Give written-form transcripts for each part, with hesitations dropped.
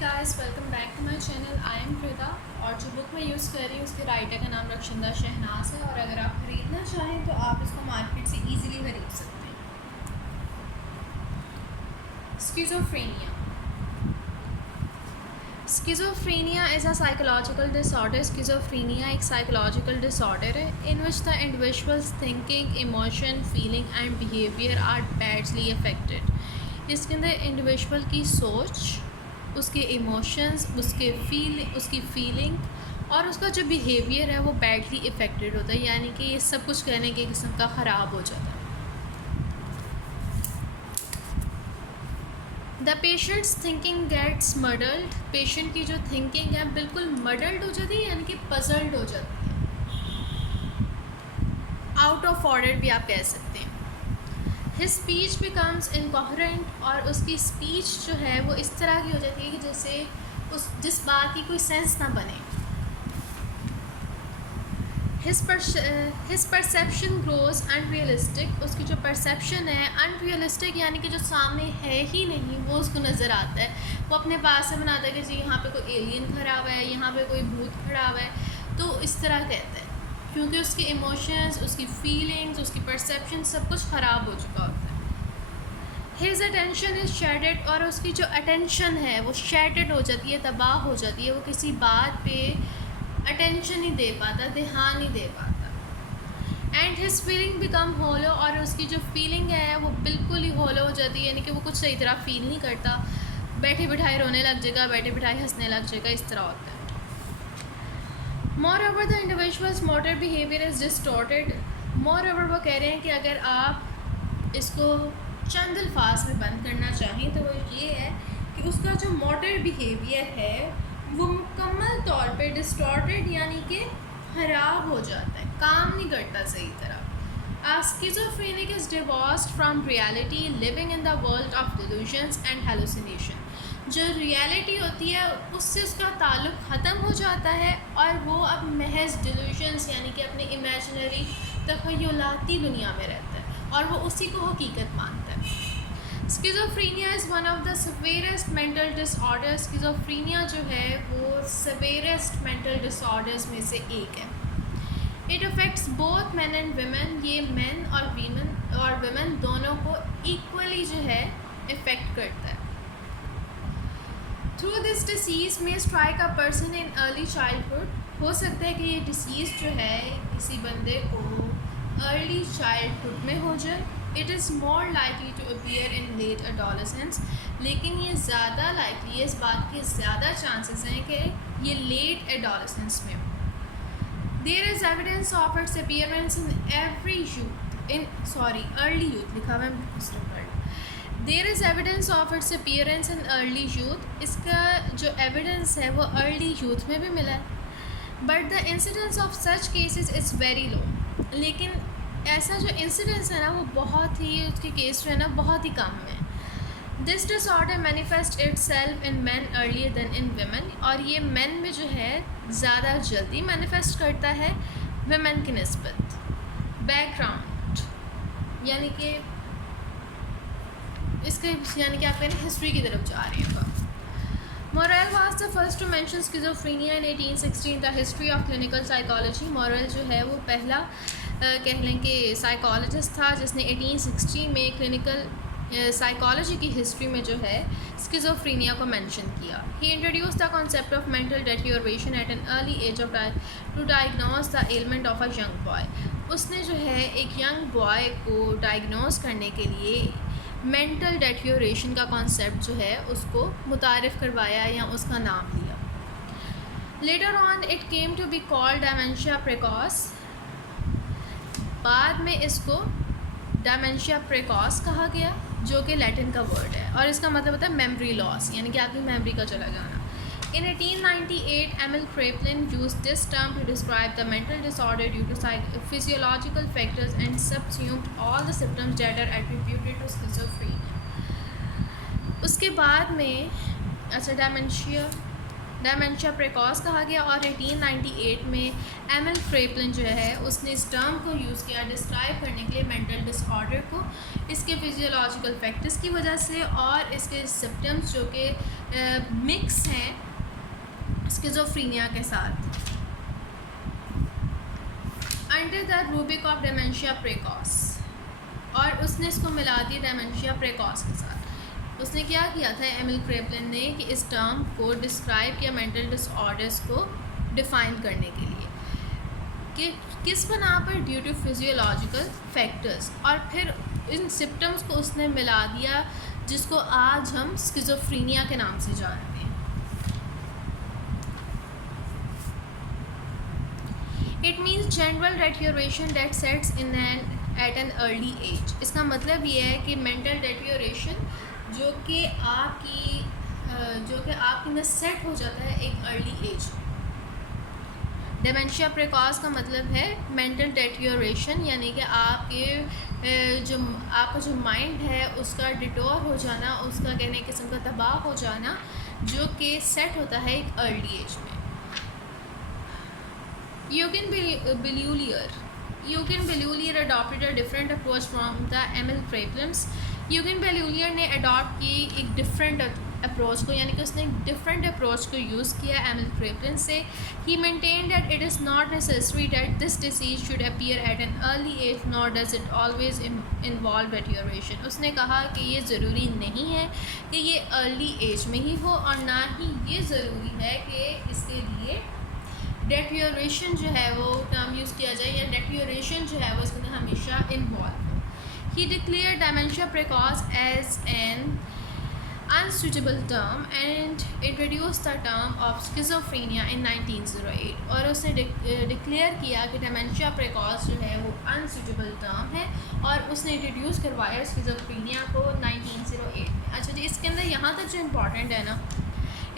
Guys, welcome back to my channel. I am Preeta और जो book मैं यूज़ कर रही हूँ उसके राइटर का नाम रक्षिंदा शहनाज है और अगर आप ख़रीदना चाहें तो आप इसको मार्केट से इजीली खरीद सकते हैं। Schizophrenia. Schizophrenia is a psychological disorder. Schizophrenia एक साइकोलॉजिकल डिसऑर्डर है इन which the individuals thinking, emotion, feeling and behaviour are badly affected. इसके अंदर इंडिविजुअल की सोच, उसके इमोशंस, उसकी फीलिंग और उसका जो बिहेवियर है वो बैडली इफ़ेक्टेड होता है, यानी कि ये सब कुछ कहने के किस्म का ख़राब हो जाता है। The patient's thinking gets muddled. Patient की जो थिंकिंग है बिल्कुल मडल्ड हो जाती है, यानी कि पजल्ड हो जाती है। आउट ऑफ ऑर्डर भी आप कह सकते हैं। हिज स्पीच बिकम्स इनकोहरेंट, और उसकी स्पीच जो है वो इस तरह की हो जाती है कि जैसे जिस बात की कोई सेंस ना बने। His perception grows unrealistic. उसकी जो परसेप्शन है अनरियलिस्टिक, यानी कि जो सामने है ही नहीं वो उसको नज़र आता है। वो अपने पास से बनाता है कि जी यहाँ पे कोई एलियन खड़ा हुआ है, यहाँ पे कोई भूत खड़ा हुआ है, तो इस तरह कहता है, क्योंकि उसके इमोशंस, उसकी फीलिंग्स, उसकी परसेप्शन सब कुछ ख़राब हो चुका होता है। हिज अटेंशन इज़ शेडेड, और उसकी जो अटेंशन है वो शेडेड हो जाती है, तबाह हो जाती है। वो किसी बात पे अटेंशन नहीं दे पाता, ध्यान नहीं दे पाता। एंड हिज फीलिंग बिकम होलो, और उसकी जो फीलिंग है वो बिल्कुल ही होलो हो जाती है, यानी कि वो कुछ सही तरह फील नहीं करता। बैठे बिठाए रोने लग जाएगा, बैठे बिठाए हंसने लग जाएगा, इस तरह होता है। More over the individuals motor behaviour is distorted. More over वो कह रहे हैं कि अगर आप इसको चंद अल्फाज में बंद करना चाहें तो वो ये है कि उसका जो मोटर बिहेवियर है वो मुकम्मल तौर पे डिस्टॉर्टेड, यानी कि ख़राब हो जाता है, काम नहीं करता सही तरह। Schizophrenic is divorced from reality, living in the world of delusions and hallucination. जो रियलिटी होती है उससे उसका ताल्लुक़ ख़त्म हो जाता है और वो अब महज डिल्यूजन्स, यानी कि अपने इमेजिनरी तख़य्युलाती दुनिया में रहता है और वो उसी को हकीकत मानता है। Schizophrenia is one of the severest mental disorder. Schizophrenia जो है वो सवेरेस्ट मेंटल डिसऑर्डर्स में से एक है। It affects both man and women. ये मैन और वेमेन दोनों को इक्वली जो है इफ़ेक्ट करता है। थ्रू दिस डिसीज़ में strike a person in early childhood. हो सकता है कि ये डिसीज़ जो है किसी बंदे को अर्ली चाइल्डहुड में हो जाए। It is more likely to appear in late adolescence, लेकिन ये ज़्यादा लाइकली है, इस बात के ज़्यादा चांसेस हैं कि ये लेट एडोलेसेंस में हो। There is evidence of its appearance in every youth early youth लिखा हुआ है। There is evidence of its appearance in early youth. इसका जो एविडेंस है वो अर्ली यूथ में भी मिला है। But the incidence of such cases is very low. लेकिन ऐसा जो इंसिडेंस है ना वो बहुत ही, उसके केस जो है ना बहुत ही कम है। This disorder manifest itself in man earlier than in women, और ये मैन में जो है ज़्यादा जल्दी मैनिफेस्ट करता है वेमेन की निस्बत। बैकग्राउंड, यानी कि इसके यानी कि आप कहते हैं हिस्ट्री की तरफ जा रहे हैं। Morel was the first to mention schizophrenia in 1816 the history of clinical psychology. Moral जो है वो पहला कह लें कि साइकोलॉजिस्ट था जिसने 1860 में क्लिनिकल साइकोलॉजी की हिस्ट्री में जो है स्किज़ोफ्रेनिया को मेंशन किया। He introduced the concept of mental deterioration at an early age of to diagnose the element of a young boy. उसने जो है एक यंग बॉय को डायग्नोज करने के लिए मेंटल डेटियोरेशन का कॉन्सेप्ट जो है उसको मुतारिफ़ करवाया या उसका नाम लिया। Later on it came to be called dementia praecox. बाद में इसको डायमेंशिया प्रेकॉस कहा गया, जो कि लैटिन का वर्ड है और इसका मतलब होता है मेमोरी लॉस, यानी कि आपकी मेमोरी का चला जाना। In 1898, Emil Kraepelin used this term to describe the mental disorder due to physiological factors and subsumed all the symptoms that are attributed to schizophrenia. उसके बाद में अच्छा डायमेंशिया डेमेंशिया प्रेकॉस कहा गया। और 1898 में एमिल फ्रेपलिन जो है उसने इस टर्म को यूज़ किया डिस्क्राइब करने के लिए मेंटल डिसऑर्डर को, इसके फिजियोलॉजिकल फैक्टर्स की वजह से और इसके सिम्टम्स जो कि मिक्स हैं स्किज़ोफ्रेनिया के साथ। Under the rubric of dementia praecox, और उसने इसको मिला दिया डेमेंशिया प्रेकॉस के साथ। उसने क्या किया था एमिल फ्रेपलिन ने कि इस टर्म को डिस्क्राइब किया मेंटल डिसऑर्डर्स को डिफ़ाइन करने के लिए कि किस बना पर ड्यू टू फिजियोलॉजिकल फैक्टर्स, और फिर इन सिम्टम्स को उसने मिला दिया जिसको आज हम स्किज़ोफ्रेनिया के नाम से जानते हैं। It means general deterioration that sets in at an early age. इसका मतलब ये है कि मेंटल डेटेरियोरेशन जो कि आपकी अंदर सेट हो जाता है एक अर्ली एज। डेमेंशिया प्रेकॉस का मतलब है मेंटल डेटेरियोरेशन, यानी कि आपका जो माइंड है उसका डिटोर हो जाना, उसका कहने किस्म का तबाह हो जाना, जो कि सेट होता है एक अर्ली एज में। Eugen Bleuler adopted a different approach from the Emil Frapplin's। Eugen Bleuler ने अडॉप्ट की एक डिफरेंट अप्रोच को, यानी कि उसने एक डिफरेंट अप्रोच को यूज़ किया एमिल फ्रेपलिन से। He maintain that it is not necessary that this disease should appear at an early age not does it always involve deterioration. उसने कहा कि ये ज़रूरी नहीं है कि ये अर्ली एज में ही हो, और ना ही ये ज़रूरी है कि इसके लिए डेटेरियोरेशन जो है वो टर्म यूज़ किया जाए, या डेटेरियोरेशन जो है वो इसके अंदर हमेशा इन्वॉल्व हो। He declare dementia praecox as an unsuitable term and introduced the term of schizophrenia in 1908। और उसने डिक्लेयर किया कि डेमेंशिया प्रेकॉस जो है वो अनसूटेबल टर्म है, और उसने इंट्रोड्यूस करवाया स्किज़ोफ्रेनिया को 1908 में। अच्छा जी, इसके अंदर यहाँ तक जो इम्पॉर्टेंट है ना,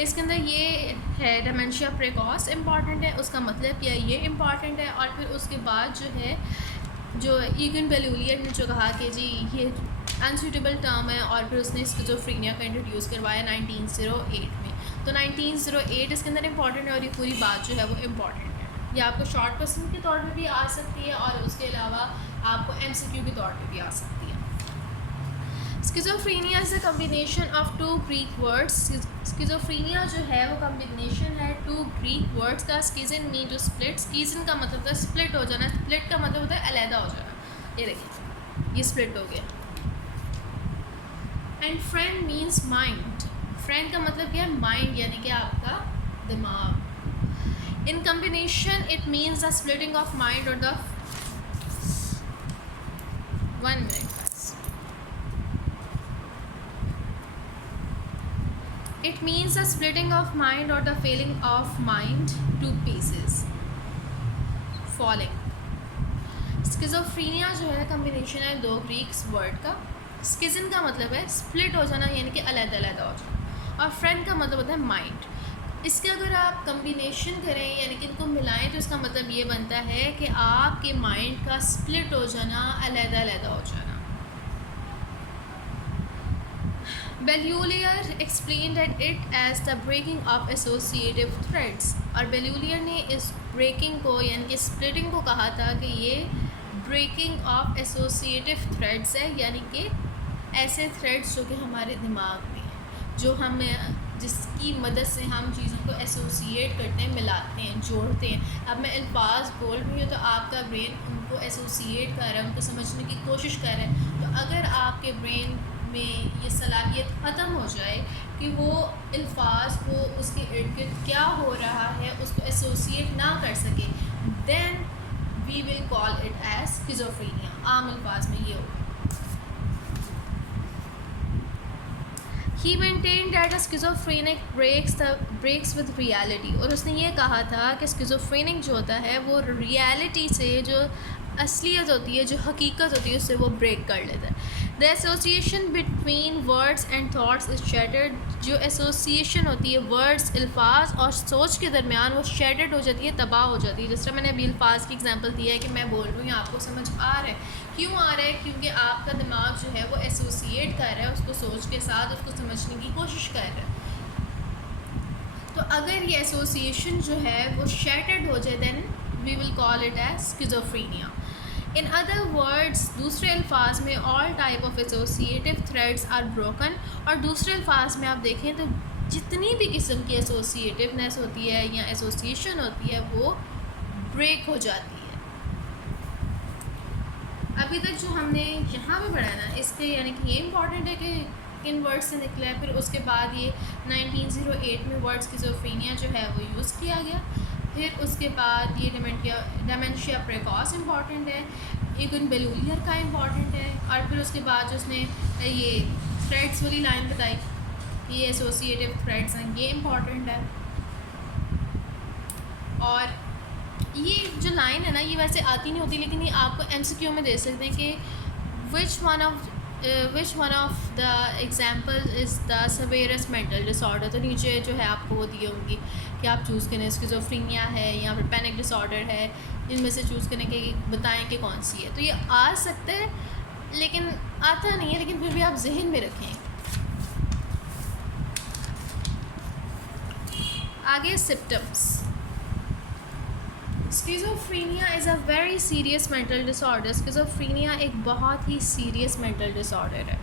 इसके अंदर ये है डेमेंशिया प्रेकॉस इम्पॉर्टेंट है, उसका मतलब क्या ये इम्पॉर्टेंट है, और फिर उसके बाद जो है जो यूजिन बेल्यूलियर ने जो कहा कि जी ये अनसूटेबल टर्म है, और फिर उसने स्किज़ोफ्रेनिया का इंट्रोड्यूस करवाया 1908 में। तो 1908 इसके अंदर इम्पॉर्टेंट है, और ये पूरी बात जो है वो इम्पॉर्टेंट है। ये आपको शॉर्ट क्वेश्चन के तौर पे भी आ सकती है, और उसके अलावा आपको MCQ के तौर पे भी आ सकती है। Schizophrenia is a combination of two Greek words. Schizophrenia जो है वो कम्बिनेशन है टू ग्रीक वर्ड्स का। Schizon mean to split. Schizon का मतलब होता है स्प्लिट हो जाना, स्प्लिट का मतलब होता है अलहदा हो जाना। ये देखिए, ये स्प्लिट हो गया। And phren means mind. Phren का मतलब क्या है? माइंड, यानी कि आपका दिमाग। In combination it means the splitting of mind और the 1 minute। It means the splitting of mind or the failing of mind to pieces, falling। Schizophrenia जो है कम्बिनेशन है दो ग्रीक्स वर्ड का। स्किज़न का मतलब है स्प्लिट हो जाना, यानी कि अलग-अलग हो जाना, और फ्रेंड का मतलब होता है माइंड। इसके अगर आप कम्बिनेशन करें, यानी कि इनको मिलाएं, तो इसका मतलब ये बनता है कि आपके माइंड का स्प्लिट हो जाना, अलग-अलग हो जाना। Bleuler explain that it as the breaking of associative threads. और बेल्यूलियर ने इस ब्रेकिंग को, यानी कि स्प्लिटिंग को कहा था कि ये ब्रेकिंग ऑफ एसोसिएटिव थ्रेड्स है, यानी कि ऐसे थ्रेड्स जो कि हमारे दिमाग में हैं, जो हमें जिसकी मदद से हम चीज़ों को एसोसिएट करते हैं, मिलाते हैं, जोड़ते हैं। अब मैं अल्फाज बोल रही हूँ तो आपका ब्रेन उनको एसोसिएट कर रहा है, उनको समझने की कोशिश कर रहा है। तो अगर आपके ब्रेन में ये सलाहियत ख़त्म हो जाए कि वो अल्फाज को उसके इर्द गिर्द क्या हो रहा है उसको एसोसिएट ना कर सके, then we will call it as schizophrenia. आम अल्फाज में ये होगा। He maintain that schizophrenic breaks with reality. और उसने ये कहा था कि स्किज़ोफ्रेनिक जो होता है वो रियलिटी से, जो असलियत होती है, जो हकीकत होती है, उससे वो ब्रेक कर लेता है। The association between words and thoughts is shattered. जो एसोसिएशन होती है वर्ड्स, अल्फाज और सोच के दरमियान, वो शैटर्ड हो जाती है, तबाह हो जाती है। जिस तरह मैंने अभी अल्फाज की एग्जांपल दिया है कि मैं बोल रही हूँ, आपको समझ आ रहा है। क्यों आ रहा है? क्योंकि आपका दिमाग जो है वो एसोसिएट कर रहा है उसको सोच के साथ, उसको समझने की कोशिश कर रहा है। तो अगर ये एसोसिएशन जो है वो शैटर्ड हो जाए then we will call it as schizophrenia. In other words, दूसरे अल्फाज में all type of associative threads are broken, और दूसरे अल्फाज में आप देखें तो जितनी भी किस्म की एसोसिएटिवनेस होती है या एसोसिएशन होती है वो ब्रेक हो जाती है। अभी तक जो हमने यहाँ पे पढ़ा है ना, इसके यानी कि ये इम्पॉर्टेंट है कि किन वर्ड से निकला है। फिर उसके बाद ये 1908 में वर्ड स्किज़ोफ्रेनिया जो है वो यूज़ किया गया। फिर उसके बाद ये डेमेंशिया प्रेकॉस इम्पॉर्टेंट है, इगन बेलूलियर का इम्पॉर्टेंट है, और फिर उसके बाद जो उसने ये थ्रेड्स वाली लाइन बताई, ये एसोसिएटिव थ्रेड्स हैं, ये इम्पॉर्टेंट है। और ये जो लाइन है ना, ये वैसे आती नहीं होती, लेकिन ये आपको MCQ में दे सकते हैं कि which one of the example is the severest mental disorder. तो नीचे जो है आपको वो दी होंगी कि आप चूज़ करें, स्किज़ोफ्रेनिया है या फिर पैनिक डिसऑर्डर है, इनमें से चूज़ करें कि बताएं कि कौन सी है। तो ये आ सकता है लेकिन आता नहीं है, लेकिन फिर भी आप जहन में रखें। आगे symptoms. Schizophrenia is a very serious mental disorder. Schizophrenia एक बहुत ही सीरियस मेंटल डिसऑर्डर है।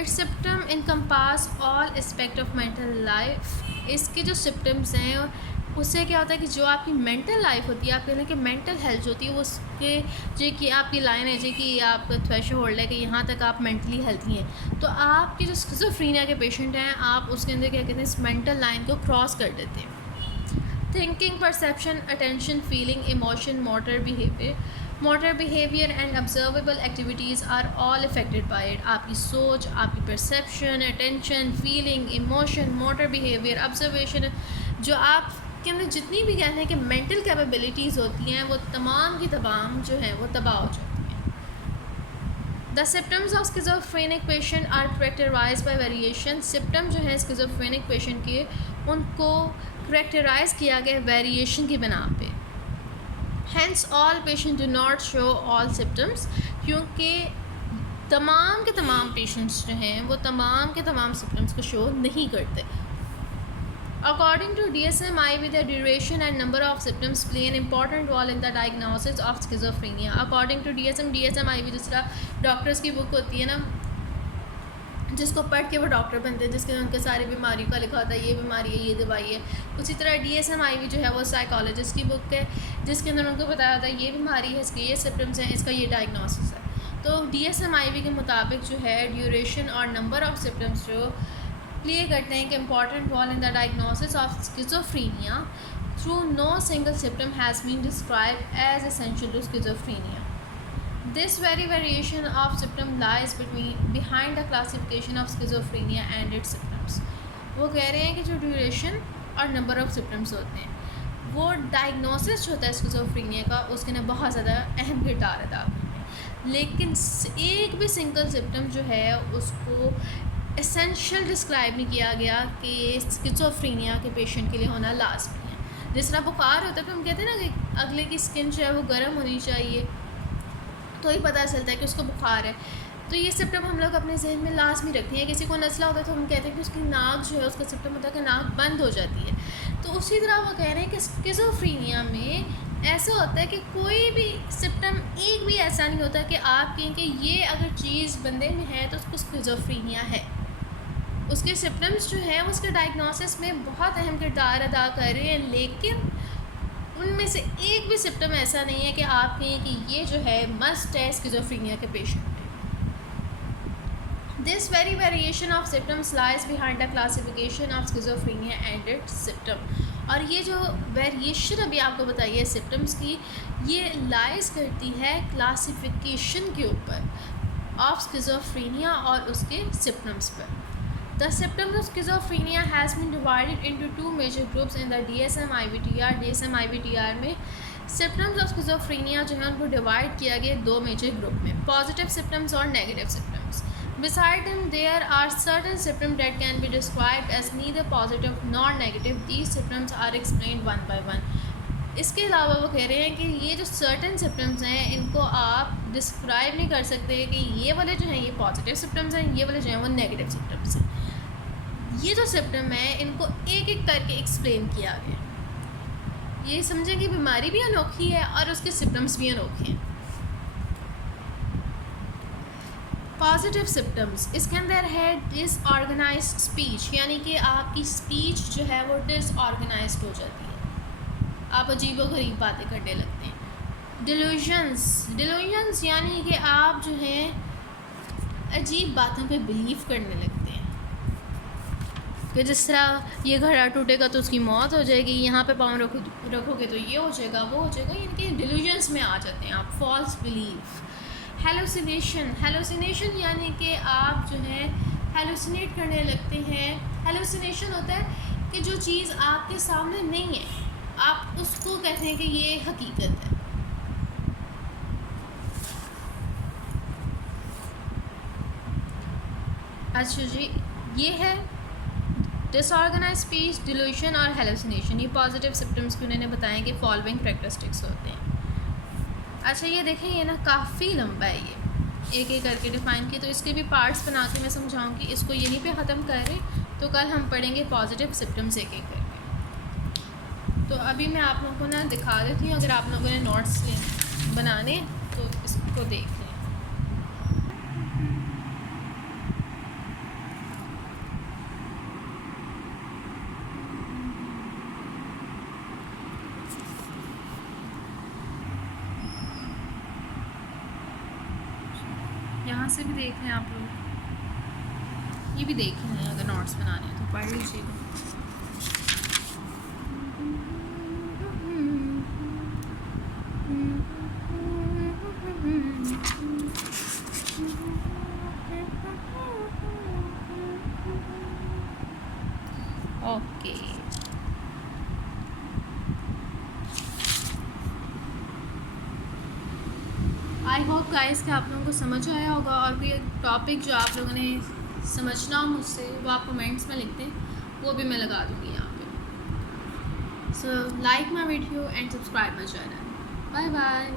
It's symptom encompass all aspect of mental life. इसके जो सिम्पटम्स हैं उससे क्या होता है कि जो आपकी मेंटल लाइफ होती है, आप कह लें कि मेंटल हेल्थ होती है, वो उसके जो कि आपकी लाइन है जो कि आपका थ्रेशोल्ड है कि यहाँ तक आप मेंटली हेल्थी हैं, तो आपके जो स्किज़ोफ्रेनिया के पेशेंट हैं आप उसके अंदर क्या कहते हैं, इस मेंटल लाइन को क्रॉस कर देते हैं। Thinking, perception, attention, feeling, emotion, motor behaviour and observable activities are all affected by it. आपकी सोच, आपकी perception, attention, feeling, emotion, motor behaviour, observation, जो आप के अंदर जितनी भी कहते हैं कि मेंटल कैपेबिलिटीज़ होती हैं वो तमाम की तमाम जो हैं वो तबाह हो जाती हैं। The symptoms of schizophrenic patient are characterise by variation. Symptom जो है स्किज़ोफ्रेनिक पेशेंट के, उनको करेक्टराइज किया गया वेरिएशन की बिना पे। Hence all patient do not show all symptoms, क्योंकि तमाम के तमाम पेशेंट्स जो हैं वो तमाम के तमाम सिम्पटम्स को शो नहीं करते। According to DSM-IV, the duration and number of symptoms play an important role in the diagnosis of schizophrenia. According to DSM-IV जिस तरह डॉक्टर्स की बुक होती है ना, जिसको पढ़ के वो डॉक्टर बनते हैं, जिसके उनके सारी बीमारियों का लिखा होता है, ये बीमारी है, ये दवाई है। उसी तरह DSM-IV जो है वो साइकोलॉजिस्ट की बुक है, जिसके अंदर उनको बताया होता है ये बीमारी है, इसके ये सिम्पटम्स हैं, इसका ये डायग्नोसिस है। तो DSM-IV के मुताबिक जो है ड्यूरेशन और नंबर ऑफ सिम्पटम्स जो प्ले करते हैं कि important role in the diagnosis of schizophrenia. Through no single symptom has been described as essential to schizophrenia. This very variation of symptom lies behind the classification of schizophrenia and its symptoms. वो कह रहे हैं कि जो duration और number of symptoms होते हैं वो डायग्नोसिस जो होता है स्किज़ोफ्रेनिया का, उसके ना बहुत ज़्यादा अहम किरदार अदा करते हैं। लेकिन एक भी सिंगल सिम्पटम जो है उसको एसेंशियल डिस्क्राइब नहीं किया गया कि स्किज़ोफ्रेनिया के पेशेंट के लिए होना लाजमी है। जिस तरह बुखार होता है तो हम कहते हैं ना कि अगले की स्किन जो है वो गर्म होनी चाहिए, तो ही पता चलता है कि उसको बुखार है। तो ये सिम्पटम हम लोग अपने जहन में लाजमी रखते हैं। किसी को नज़ला होता है तो हम कहते हैं कि उसकी नाक जो है, उसका सिम्पटम होता है कि नाक बंद हो जाती है। तो उसी तरह वो कह रहे हैं कि स्किज़ोफ्रेनिया में ऐसा होता है कि कोई भी सिम्पटम एक भी ऐसा नहीं होता कि आप कहें कि ये अगर चीज़ बंदे में है तो उसको स्किज़ोफ्रेनिया है। उसके सिम्पटम्स जो हैं उसके डायग्नोसिस में बहुत अहम किरदार अदा कर रहे हैं, लेकिन उनमें से एक भी सिम्पटम ऐसा नहीं है कि आप कहें कि ये जो है मस्ट है स्किज़ोफ्रेनिया के पेशेंट में। This very variation of symptoms lies behind the classification of schizophrenia and it's symptom. और ये जो वेरिएशन अभी आपको बताई है सिम्पटम्स की, ये लाइज करती है क्लासिफिकेशन के ऊपर ऑफ स्किज़ोफ्रेनिया और उसके सिम्पटम्स पर। The symptoms of schizophrenia has been divided into two major groups in the DSM-IVTR. DSM-IVTR में symptoms of schizophrenia जो है उनको डिवाइड किया गया दो मेजर ग्रुप में, पॉजिटिव सिम्टम्स और negative symptoms. Beside them, there are certain symptoms that can be described as neither positive nor negative. These symptoms are explained one by one. इसके अलावा वो कह रहे हैं कि ये जो सर्टन सिम्टम्स हैं इनको आप डिस्क्राइब नहीं कर सकते कि ये वाले जो हैं ये पॉजिटिव सिम्टम्स हैं, ये वाले जो हैं वो नेगेटिव सिम्टम्स हैं। ये जो सिम्टम है इनको एक एक करके एक्सप्लेन किया गया। ये समझें कि बीमारी भी अनोखी है और उसके सिम्टम्स भी अनोखे हैं। पॉजिटिव सिम्टम्स, इसके अंदर है डिसऑर्गेनाइज्ड स्पीच, यानी कि आपकी स्पीच जो है वो डिसऑर्गेनाइज्ड हो जाती है, आप अजीबोगरीब बातें करने लगते हैं। डिलूजन्स यानी कि आप जो हैं अजीब बातों पे बिलीव करने लगते हैं कि जिस तरह ये घड़ा टूटेगा तो उसकी मौत हो जाएगी, यहाँ पे पाँव रखोगे तो ये हो जाएगा, वो हो जाएगा, यानी कि डिलूजन्स में आ जाते हैं आप, फॉल्स बिलीव। हेलुसिनेशन यानी कि आप जो है हेलुसिनेट करने लगते हैं। हेलुसिनेशन होता है कि जो चीज़ आपके सामने नहीं है आप उसको कहते हैं कि ये हकीकत है। अच्छा जी, ये है डिसऑर्गेनाइज स्पीच, डिलूशन और हेलुसिनेशन। ये पॉजिटिव सिम्टम्स भी उन्होंने बताए कि फॉलोइंग कैरेक्टरिस्टिक्स होते हैं। अच्छा ये देखें, ये ना काफ़ी लंबा है, ये एक एक करके डिफ़ाइन किए, तो इसके भी पार्ट्स बना के मैं समझाऊंगी। इसको यहीं पे ख़त्म करें तो कल हम पढ़ेंगे पॉजिटिव सिम्टम्स एक एक करके। तो अभी मैं आप लोगों को ना दिखा देती हूँ, अगर आप लोगों ने नोट्स बनाने तो इसको देख लें। यहाँ से भी देख लें आप लोग, ये भी देख लें, अगर नोट्स बनाने हैं तो पढ़ लीजिएगा। ओके, आई होप गाइस कि आप लोगों को समझ आया होगा, और कोई टॉपिक जो आप लोगों ने समझना हो मुझसे वो आप कमेंट्स में लिखते हैं, वो भी मैं लगा दूँगी यहाँ पे। So like my video and subscribe my channel. Bye bye.